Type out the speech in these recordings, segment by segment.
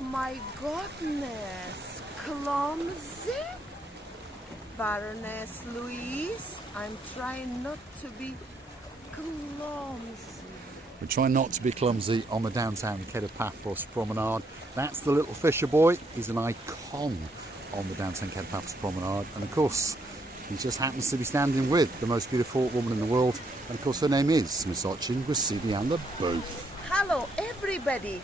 my goodness, clumsy? Baroness Louise, I'm trying not to be clumsy. We're trying not to be clumsy on the downtown Paphos Promenade. That's the little fisher boy. He's an icon on the downtown Paphos Promenade. And of course, he just happens to be standing with the most beautiful woman in the world. And of course, her name is Miss Graciliana Booth. Hello, everybody.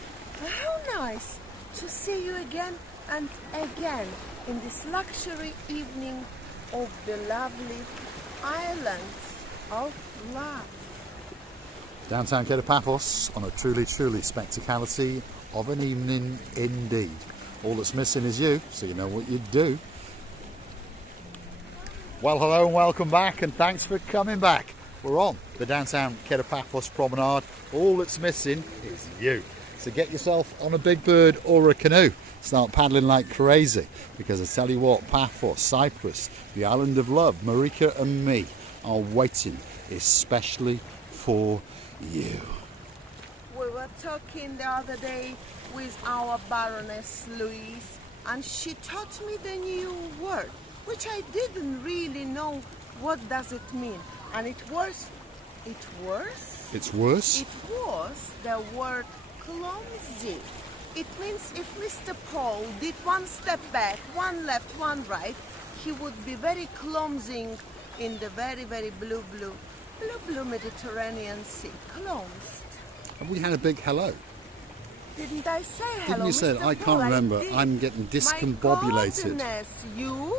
How nice to see you again and again in this luxury evening of the lovely island of love. Downtown Paphos on a truly spectacality of an evening indeed. All that's missing is you, so you know what you do. Well, hello and welcome back, and thanks for coming back. We're on the downtown Paphos Promenade. All that's missing is you. So get yourself on a big bird or a canoe. Start paddling like crazy, because I tell you what, Paphos, Cyprus, the island of love, Marika and me are waiting especially for you. We were talking the other day with our Baroness Louise, and she taught me the new word, which I didn't really know what does it mean. And it was the word clumsy. It means if Mr. Paul did one step back, one left, one right, he would be very clumsy in the very blue Mediterranean Sea. Clumsed. Have we had a big hello? Didn't I say hello? Didn't you say it? I can't remember. I'm getting discombobulated. My goodness, you?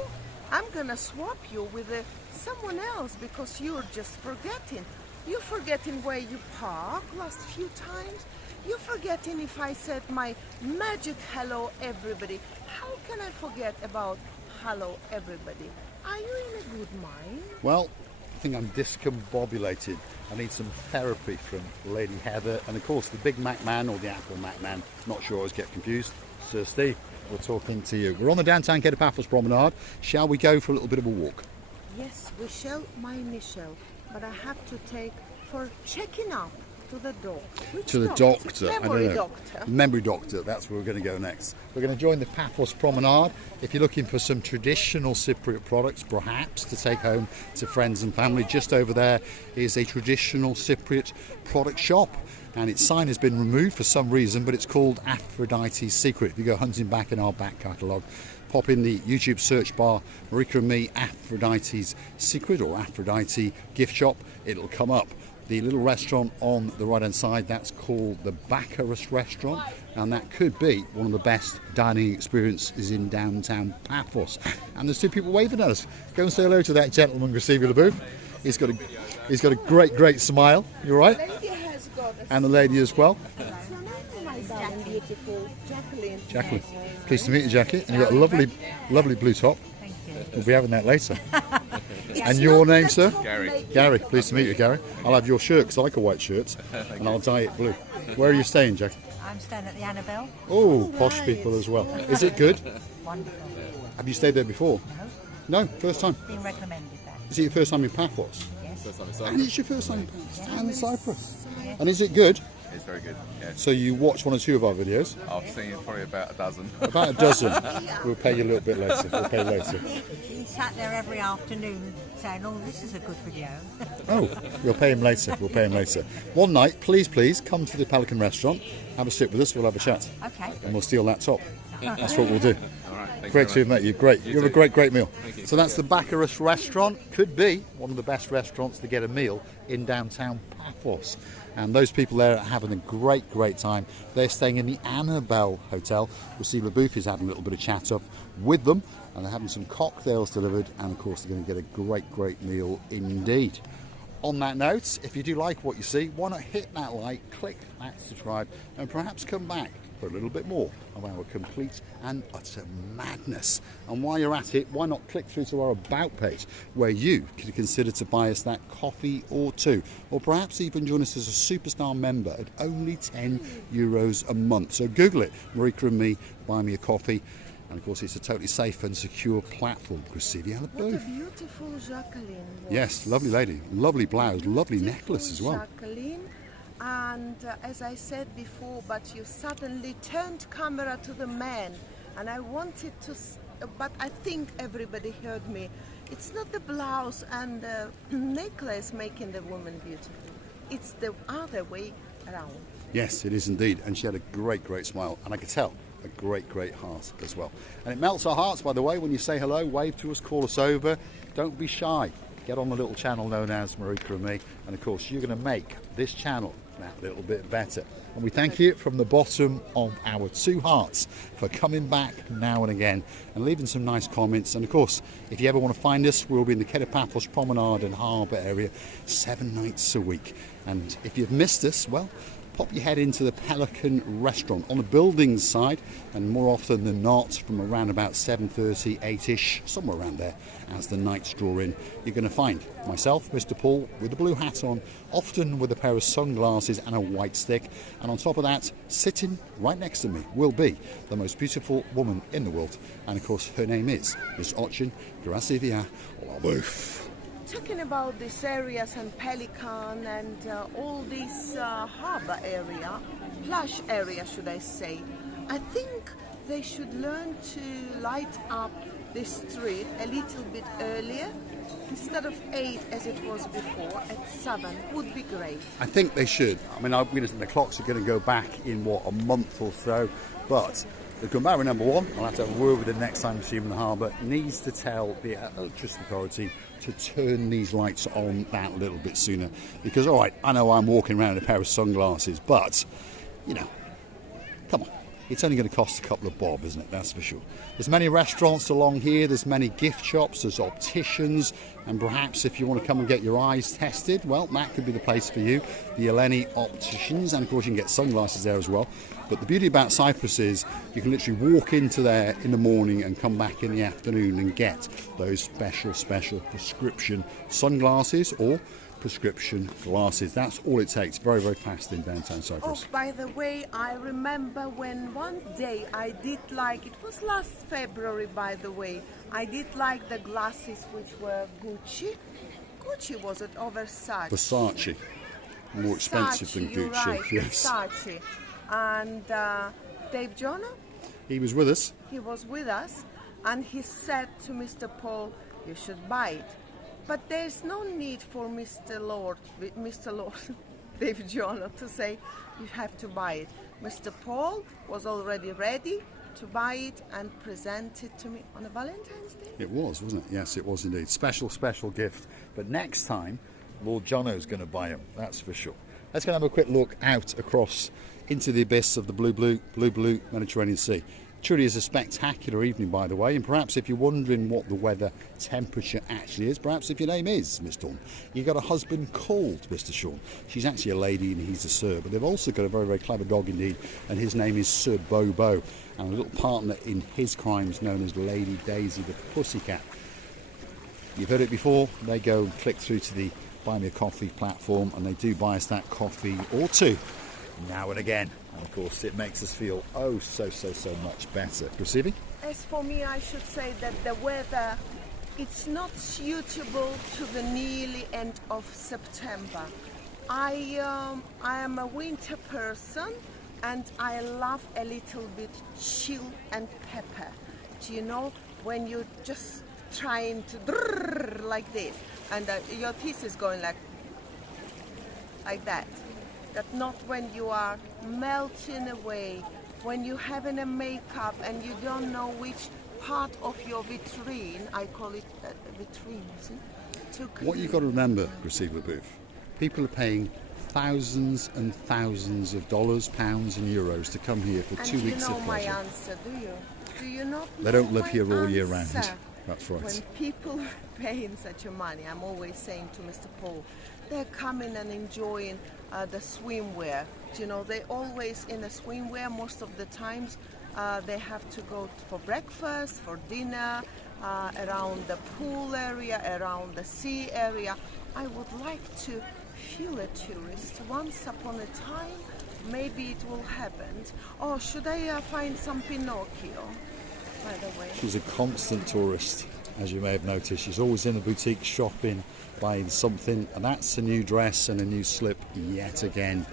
I'm gonna swap you with someone else, because you're just forgetting. You're forgetting where you parked last few times. You're forgetting if I said my magic hello everybody. How can I forget about hello everybody? Are you in a good mind? Well, I think I'm discombobulated. I need some therapy from Lady Heather, and of course the Big Mac Man or the Apple Mac Man. Not sure, I always get confused. Sir Steve, we're talking to you. We're on the downtown Paphos Promenade. Shall we go for a little bit of a walk? Yes, we shall, my Michelle. But I have to take for checking up to the doctor. To the doctor. Memory doctor. Memory doctor, that's where we're going to go next. We're going to join the Paphos Promenade. If you're looking for some traditional Cypriot products, perhaps to take home to friends and family, just over there is a traditional Cypriot product shop. And its sign has been removed for some reason, but it's called Aphrodites Secret. If you go hunting back in our back catalogue, pop in the YouTube search bar, Marika and me, Aphrodites Secret or Aphrodite gift shop, it'll come up. The little restaurant on the right hand side, that's called the Baccharis restaurant, and that could be one of the best dining experiences in downtown Paphos. And there's two people waving at us. Go and say hello to that gentleman, Graciliana Booth. He's got a great smile. You all right? And the lady as well. Jacqueline. Pleased to meet you, Jackie. And you've got a lovely blue top. Thank you. We'll be having that later. And your name, sir? Gary. Gary, pleased to meet you, Gary. I'll have your shirt, because I like a white shirt, and I'll dye it blue. Where are you staying, Jackie? I'm staying at the Annabelle. Oh, posh people as well. Is it good? Wonderful. Have you stayed there before? No, No, first time. been recommended that. Is it your first time in Paphos? Yes. First time in And Cyprus. it's your first time in Paphos and in Cyprus. Yes. And is it good? It's very good. Yeah. So you watched one or two of our videos? I've seen probably about a dozen. About a dozen. We'll pay you a little bit later. We'll pay later. He sat there every afternoon saying, "Oh, this is a good video." Oh, we'll pay him later. We'll pay him later. One night, please, come to the Pelican restaurant, have a sit with us, we'll have a chat. Okay. And we'll steal that top. That's what we'll do. All right. Thank Great to you have met you. Great. You have a too. great meal. Thank you. So that's the Baccharis restaurant. Could be one of the best restaurants to get a meal in downtown Paphos. And those people there are having a great time. They're staying in the Annabelle Hotel. Graciliana Booth is having a little bit of chat up with them, and they're having some cocktails delivered, and of course they're going to get a great meal indeed. On that note, if you do like what you see, why not hit that like, click that subscribe, and perhaps come back for a little bit more of our complete and utter madness. And while you're at it, why not click through to our About page, where you could consider to buy us that coffee or two, or perhaps even join us as a superstar member at only €10 a month. So Google it, Marika and me, buy me a coffee. And of course it's a totally safe and secure platform. Graciliana Booth. What a beautiful Jacqueline was. Yes, lovely lady, lovely blouse, lovely necklace as well. Jacqueline, And as I said before, but you suddenly turned camera to the man, and I wanted to, but I think everybody heard me. It's not the blouse and the necklace making the woman beautiful. It's the other way around. Yes, it is indeed. And she had a great, great smile. And I could tell a great, great heart as well. And it melts our hearts, by the way, when you say hello, wave to us, call us over. Don't be shy. Get on the little channel known as Marika and Me. And of course, you're going to make this channel that little bit better. And we thank you from the bottom of our two hearts for coming back now and again and leaving some nice comments. And of course, if you ever want to find us, we'll be in the Paphos Promenade and Harbour area 7 nights a week. And if you've missed us, well, pop your head into the Pelican restaurant on the buildings side, and more often than not from around about 7:30, 8ish, somewhere around there, as the nights draw in, you're going to find myself, Mr. Paul, with the blue hat on, often with a pair of sunglasses and a white stick, and on top of that, sitting right next to me will be the most beautiful woman in the world, and of course her name is Miss Ochin Gracivia Labuf. Talking about these areas and Pelican and all this harbour area, plush area should I say, I think they should learn to light up the street a little bit earlier. Instead of 8 as it was before, at 7 would be great. I think they should. I mean, the clocks are going to go back in, what, a month or so, but the Gumari number one, I'll have to have a word with the next time I see him in the harbour, needs to tell the electricity authority to turn these lights on that little bit sooner. Because, all right, I know I'm walking around in a pair of sunglasses, but, you know, come on. It's only going to cost a couple of bob, isn't it? That's for sure. There's many restaurants along here. There's many gift shops. There's opticians. And perhaps if you want to come and get your eyes tested, well, that could be the place for you. The Eleni Opticians. And, of course, you can get sunglasses there as well. But the beauty about Cyprus is you can literally walk into there in the morning and come back in the afternoon and get those special prescription sunglasses or prescription glasses. That's all it takes. Very, very fast in downtown Cyprus. Oh, by the way, I remember when one day I did like, it was last February by the way, I did like the glasses which were Gucci. Gucci was it, or Versace? Versace. More expensive than you're Gucci. Right, Yes. Versace. And Dave Jonah? He was with us. He was with us and he said to Mr. Paul, you should buy it. But there's no need for Mr. Lord, Dave Jonah to say you have to buy it. Mr. Paul was already ready to buy it and present it to me on a Valentine's Day. It was, wasn't it? Yes, it was indeed. Special gift. But next time, Lord Jono's going to buy them, that's for sure. Let's go and have a quick look out across into the abyss of the blue Mediterranean Sea. Truly is a spectacular evening, by the way, and perhaps if you're wondering what the weather temperature actually is, perhaps if your name is Miss Dawn, you've got a husband called Mr. Sean. She's actually a lady and he's a sir, but they've also got a very, very clever dog indeed, and his name is Sir Bobo, and a little partner in his crimes known as Lady Daisy the Pussycat. You've heard it before, they go and click through to the Buy Me a Coffee platform, and they do buy us that coffee or two now and again. And of course, it makes us feel so much better. Receiving? As for me, I should say that the weather, it's not suitable to the nearly end of September. I am a winter person and I love a little bit chill and pepper. Do you know, when you're just trying to drrrr like this and your teeth is going like that. That not when you are melting away, when you're having a makeup and you don't know which part of your vitrine, I call it a vitrine, see? What you've got to remember, Receiver Booth, people are paying thousands and thousands of dollars, pounds and euros to come here for 2 weeks of pleasure. And you know my answer, do you? Do you not know They don't live my here all year answer? round. That's right. When people are paying such a money, I'm always saying to Mr. Paul, they're coming and enjoying the swimwear. You know, they're always in a swimwear most of the times. They have to go for breakfast, for dinner, around the pool area, around the sea area. I would like to feel a tourist. Once upon a time, maybe it will happen. Oh, should I find some Pinocchio, by the way? She's a constant tourist. as you may have noticed. She's always in a boutique shopping, buying something, and that's a new dress and a new slip yet again.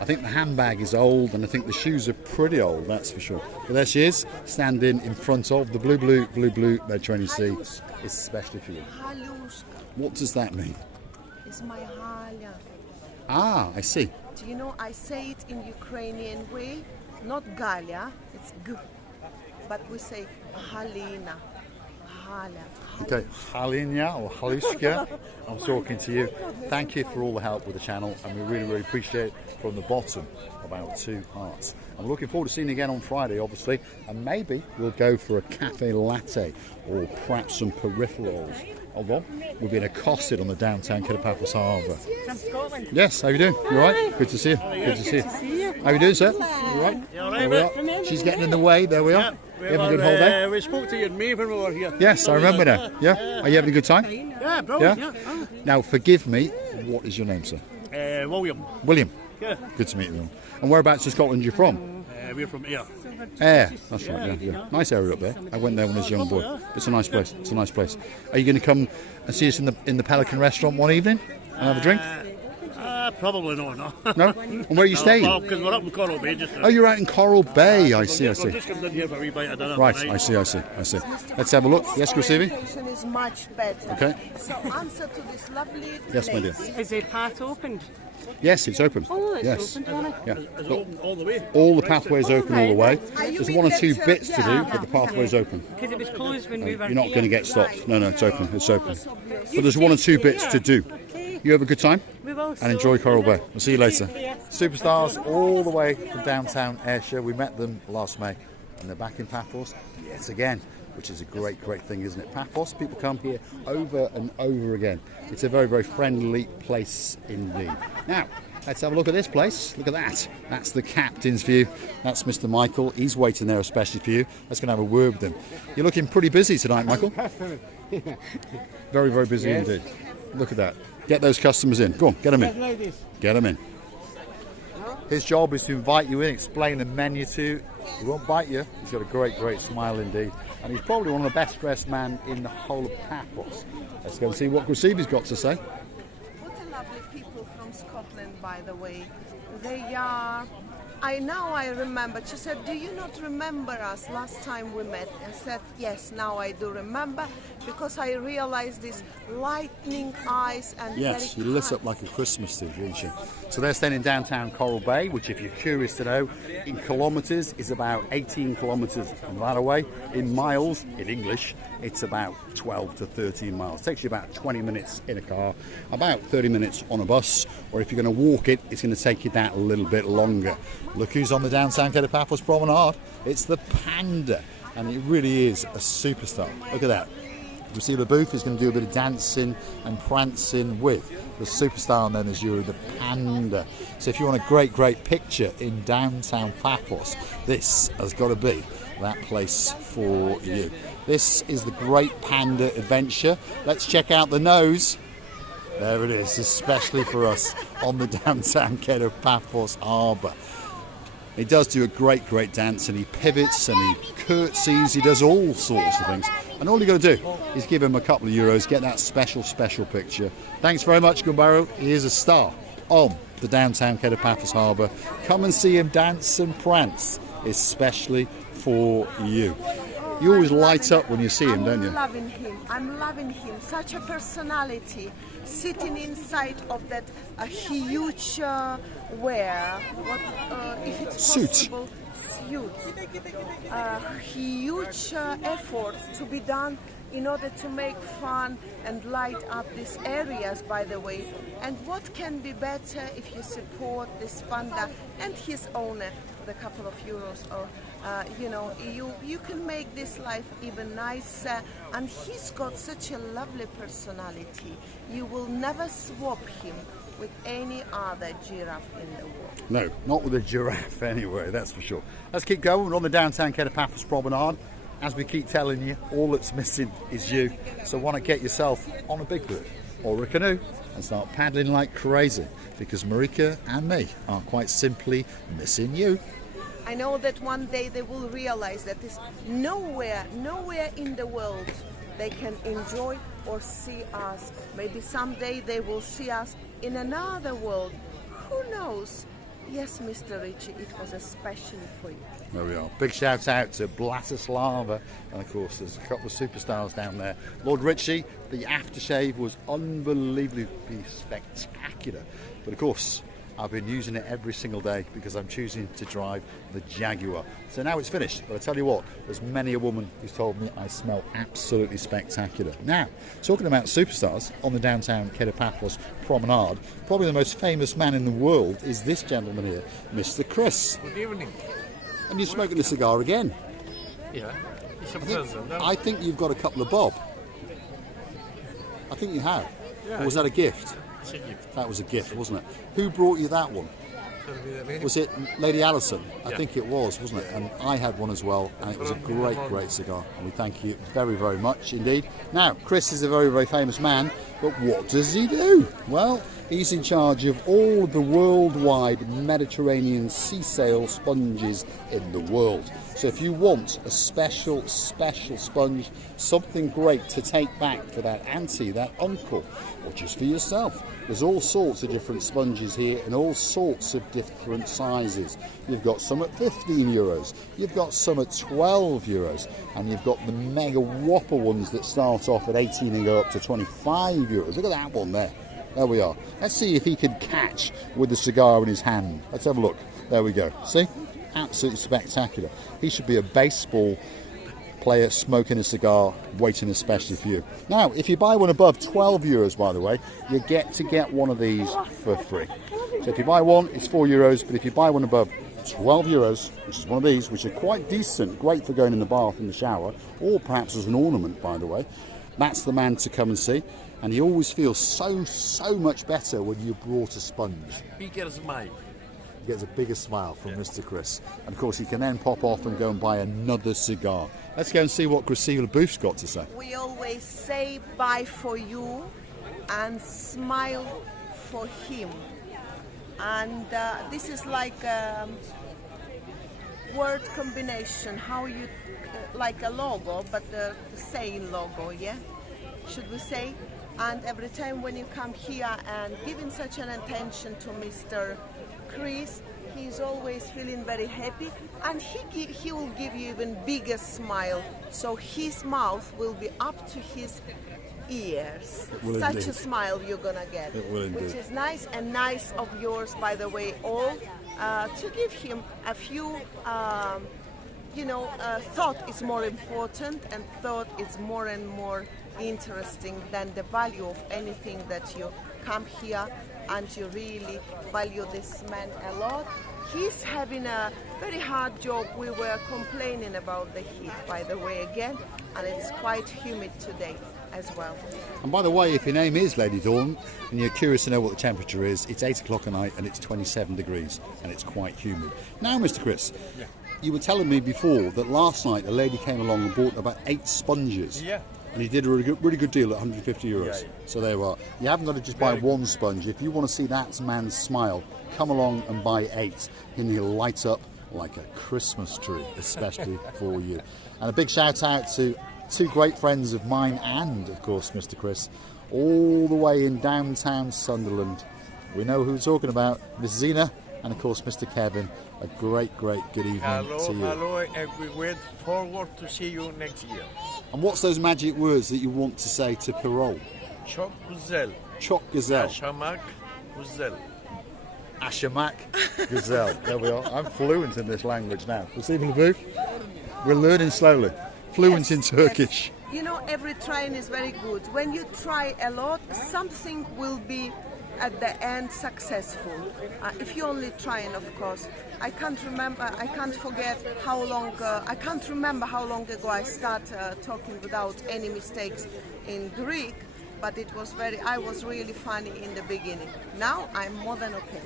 I think the handbag is old, and I think the shoes are pretty old, that's for sure. But there she is, standing in front of the blue Mediterranean Sea, especially for you. Halushka What does that mean? is my halia. Ah, I see. Do you know, I say it in Ukrainian way, not Galia, it's G, but we say Halina, Halia. Okay, Halinya or Halushka, I'm talking to you. Thank you for all the help with the channel, and we really, really appreciate it from the bottom of our two hearts. I'm looking forward to seeing you again on Friday, obviously, and maybe we'll go for a cafe latte or perhaps some peripherals. Although we're being accosted on the downtown Paphos Harbour. From Scotland. Yes, how you doing? You all right? Good to see you. Good to see you. How you doing, sir? You all right? You all There right, we are. She's getting in the way. There we are. You having a good holiday? We spoke to you in May when we were here. Yes, I remember now. Yeah? Are you having a good time? Yeah, brilliant. Yeah? Yeah. Now, forgive me. What is your name, sir? William. William. Yeah. Good to meet you. And whereabouts in Scotland are you from? We're from here. Ayr. That's right, yeah. Nice area up there. I went there when I was a young boy. It's a nice place. It's a nice place. Are you going to come and see us in the Pelican restaurant one evening and have a drink? Probably not, no. No? And where are you staying? Well, because we're up in Coral Bay just now. Oh, you're out in Coral Bay. I see, I We're see. just coming in here for a wee bite of dinner. Right, tonight. I see. Let's have a look. Yes, Chrissy? Orientation is much better. Okay. So answer to this lovely Yes, my dear. place. Is the path opened? Yes, it's open. Oh, it's Yes. opened, Anna. Yeah. It's open all the way. All the pathways open all the way. Are you There's in one or the two church? bits to do, Yeah. but the pathway's open. Because it was closed when we were You're not here. going to get stopped. No, it's open. It's open. But there's one or two bits to do. You have a good time We will. and enjoy Coral Bay. We'll see you later. Superstars all the way from downtown Ayrshire. We met them last May, and they're back in Paphos yet again, which is a great thing, isn't it? Paphos, people come here over and over again. It's a very friendly place indeed. Now, let's have a look at this place. Look at that. That's the captain's view. That's Mr. Michael. He's waiting there especially for you. Let's go and have a word with him. You're looking pretty busy tonight, Michael. Very busy indeed. Look at that. Get those customers in. Go on, get them in. Get them in. His job is to invite you in, explain the menu to you. He won't bite you. He's got a great smile indeed. And he's probably one of the best dressed men in the whole of Paphos. Let's go and see what Gracie's got to say. What a lovely people from Scotland, by the way. They are. I remember. She said, "Do you not remember us last time we met?" I said, "Yes, now I do remember, because I realized these lightning eyes and Yes, very you lit kind." up like a Christmas tree, didn't you? So they're staying in downtown Coral Bay, which, if you're curious to know, in kilometres is about 18 kilometres that away. In miles, in English, it's about 12 to 13 miles. It takes you about 20 minutes in a car, about 30 minutes on a bus, or if you're going to walk it, it's going to take you that a little bit longer. Look who's on the downtown Paphos Promenade. It's the Panda, and it really is a superstar. Look at that. You see the booth is going to do a bit of dancing and prancing with the superstar known as the Panda. So if you want a great picture in downtown Paphos, this has got to be that place for you. This is the Great Panda Adventure. Let's check out the nose. There it is, especially for us on the downtown Paphos Harbour. He does do a great dance, and he pivots and he curtsies, he does all sorts of things. And all you got to do is give him a couple of euros, get that special picture. Thanks very much, Gumbaro. He is a star on the downtown Paphos Harbour. Come and see him dance and prance, especially for you. You always light up when you see him, don't you? I'm loving him. Such a personality. Sitting inside of that huge if it's Suit. possible, suit. Huge effort to be done in order to make fun and light up these areas, by the way. And what can be better if you support this panda and his owner with a couple of euros, or you can make this life even nicer. And he's got such a lovely personality. You will never swap him with any other giraffe in the world. No, not with a giraffe anyway, that's for sure. Let's keep going. We're on the downtown Paphos Promenade. As we keep telling you, all that's missing is you. So why not get yourself on a big boat or a canoe and start paddling like crazy, because Marika and me are quite simply missing you. I know that one day they will realize that there's nowhere in the world they can enjoy or see us. Maybe someday they will see us in another world. Who knows? Yes, Mr. Richie, it was especially for you. There we are. Big shout out to Blatislava, and of course there's a couple of superstars down there. Lord Richie, the aftershave was unbelievably spectacular, but of course I've been using it every single day because I'm choosing to drive the Jaguar. So now it's finished, but I tell you what, there's many a woman who's told me I smell absolutely spectacular. Now, talking about superstars on the downtown Paphos Promenade, probably the most famous man in the world is this gentleman here, Mr. Chris. Good evening. And you're smoking a cigar again. Yeah, it's a present. I think you've got a couple of bob. I think you have. Yeah. Or was that a gift? It's a gift. That was a gift, wasn't it? Who brought you that one? Was it Lady Allison? I think it was, wasn't it? And I had one as well, and it was a great cigar. And we thank you very, very much indeed. Now, Chris is a very, very famous man, but what does he do? Well, he's in charge of all the worldwide Mediterranean sea sail sponges in the world. So if you want a special sponge, something great to take back for that auntie, that uncle, or just for yourself, there's all sorts of different sponges here in all sorts of different sizes. You've got some at 15 euros, you've got some at 12 euros, and you've got the mega whopper ones that start off at 18 and go up to 25 euros. Look at that one there. There we are. Let's see if he can catch with the cigar in his hand. Let's have a look. There we go. See? Absolutely spectacular. He should be a baseball player smoking a cigar, waiting especially for you. Now, if you buy one above 12 euros, by the way, you get to get one of these for free. So if you buy one, it's 4 euros, but if you buy one above 12 euros, which is one of these, which are quite decent, great for going in the bath, in the shower, or perhaps as an ornament, by the way, that's the man to come and see. And he always feels so much better when you brought a sponge. Bigger smile. He gets a bigger smile from Mr. Chris. And of course, he can then pop off and go and buy another cigar. Let's go and see what Graciela Booth's got to say. We always say bye for you and smile for him. And this is like a word combination, how you, like a logo, but the same logo, yeah? Should we say? And every time when you come here and giving such an attention to Mr. Chris, he's always feeling very happy, and he will give you even bigger smile, so his mouth will be up to his ears. Such indeed. a smile you're gonna get, which is nice, and nice of yours, by the way, all to give him a few thought is more important, and thought is more and more interesting than the value of anything that you come here and you really value this man a lot. He's having a very hard job. We were complaining about the heat, by the way, again, and it's quite humid today as well. And by the way, if your name is Lady Dawn and you're curious to know what the temperature is, it's 8 o'clock at night and it's 27 degrees and it's quite humid. Now, Mr. Chris, you were telling me before that last night a lady came along and bought about 8 sponges. Yeah. And he did a really good deal at 150 euros. Yeah. So there you are. You haven't got to just buy one sponge. If you want to see that man's smile, come along and buy 8. And he'll light up like a Christmas tree, especially for you. And a big shout out to 2 great friends of mine and, of course, Mr. Chris, all the way in downtown Sunderland. We know who we're talking about, Miss Zena and, of course, Mr. Kevin. A great good evening to you. Hello, and we wait forward to see you next year. And what's those magic words that you want to say to Perol? Çok güzel. Çok güzel. Yaşamak güzel. Ashamak Gazelle. There we are. I'm fluent in this language now. Graciela Booth, we're learning slowly. Fluent in Turkish. Yes. You know, every trying is very good. When you try a lot, something will be at the end successful. If you only trying, of course. I can't remember how long ago I started talking without any mistakes in Greek, but I was really funny in the beginning. Now I'm more than okay.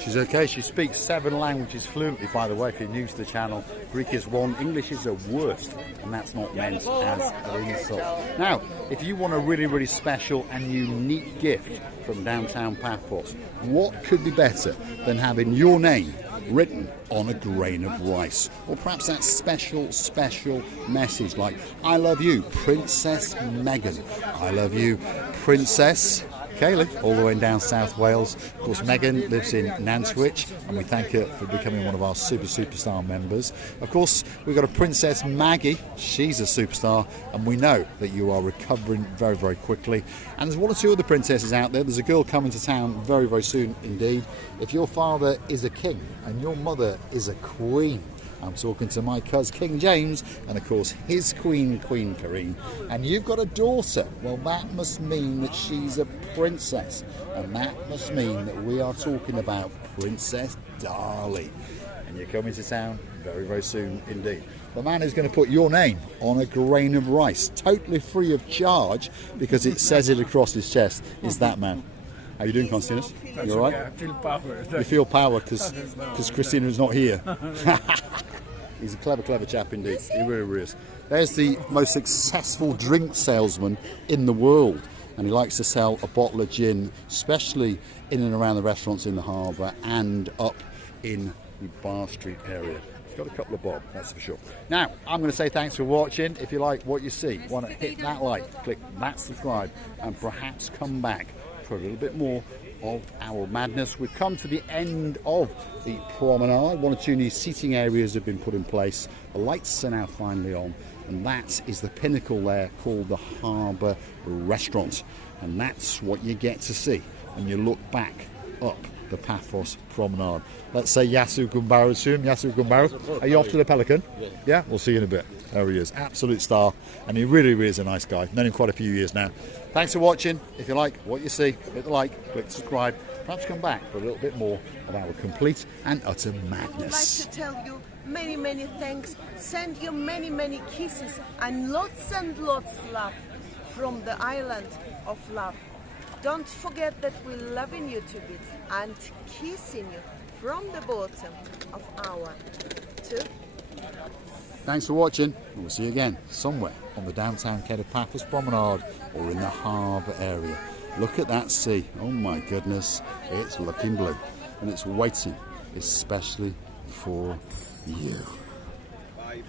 She's okay. She speaks 7 languages fluently, by the way, if you're new to the channel. Greek is 1, English is the worst, and that's not meant as an insult. Now, if you want a really special and unique gift from downtown Paphos, what could be better than having your name written on a grain of rice. Or perhaps that special message like, I love you, Princess Meghan. I love you, Princess Kaylee, all the way down South Wales. Of course, Meghan lives in Nantwich, and we thank her for becoming one of our superstar members. Of course, we've got a Princess Maggie. She's a superstar, and we know that you are recovering very quickly. And there's one or two other princesses out there. There's a girl coming to town very soon indeed. If your father is a king and your mother is a queen, I'm talking to my cousin King James and of course his Queen Karine, and you've got a daughter. Well, that must mean that she's a princess, and that must mean that we are talking about Princess Darlie, and you're coming to town very soon indeed. The man who's going to put your name on a grain of rice, totally free of charge, because it says it across his chest, is that man. How you doing, Constantinos? You all right? I feel power. You feel power because Christina's not here. He's a clever chap indeed. He really is. There's the most successful drink salesman in the world, and he likes to sell a bottle of gin, especially in and around the restaurants in the harbour and up in the Bar Street area. He's got a couple of bob, that's for sure. Now, I'm going to say thanks for watching. If you like what you see, want to hit that like, click that subscribe, and perhaps come back for a little bit more of our madness. We've come to the end of the promenade. One or two new seating areas have been put in place. The lights are now finally on, and that is the pinnacle there called the Harbour Restaurant, and that's what you get to see when you look back up the Paphos Promenade. Let's say Yasu Gumbaru soon. Yasu Gumbaru, are you off to the Pelican? Yeah, we'll see you in a bit. There he is, absolute star, and he really is a nice guy. Known him quite a few years now. Thanks for watching. If you like what you see, hit the like, click subscribe, perhaps come back for a little bit more of our complete and utter madness. I would like to tell you many thanks. Send you many kisses and lots love from the island of love. Don't forget that we're loving you to bits and kissing you from the bottom of our two. Thanks for watching, and we'll see you again somewhere on the downtown Kato Paphos Promenade or in the harbour area. Look at that sea. Oh my goodness, it's looking blue, and it's waiting especially for you. Bye.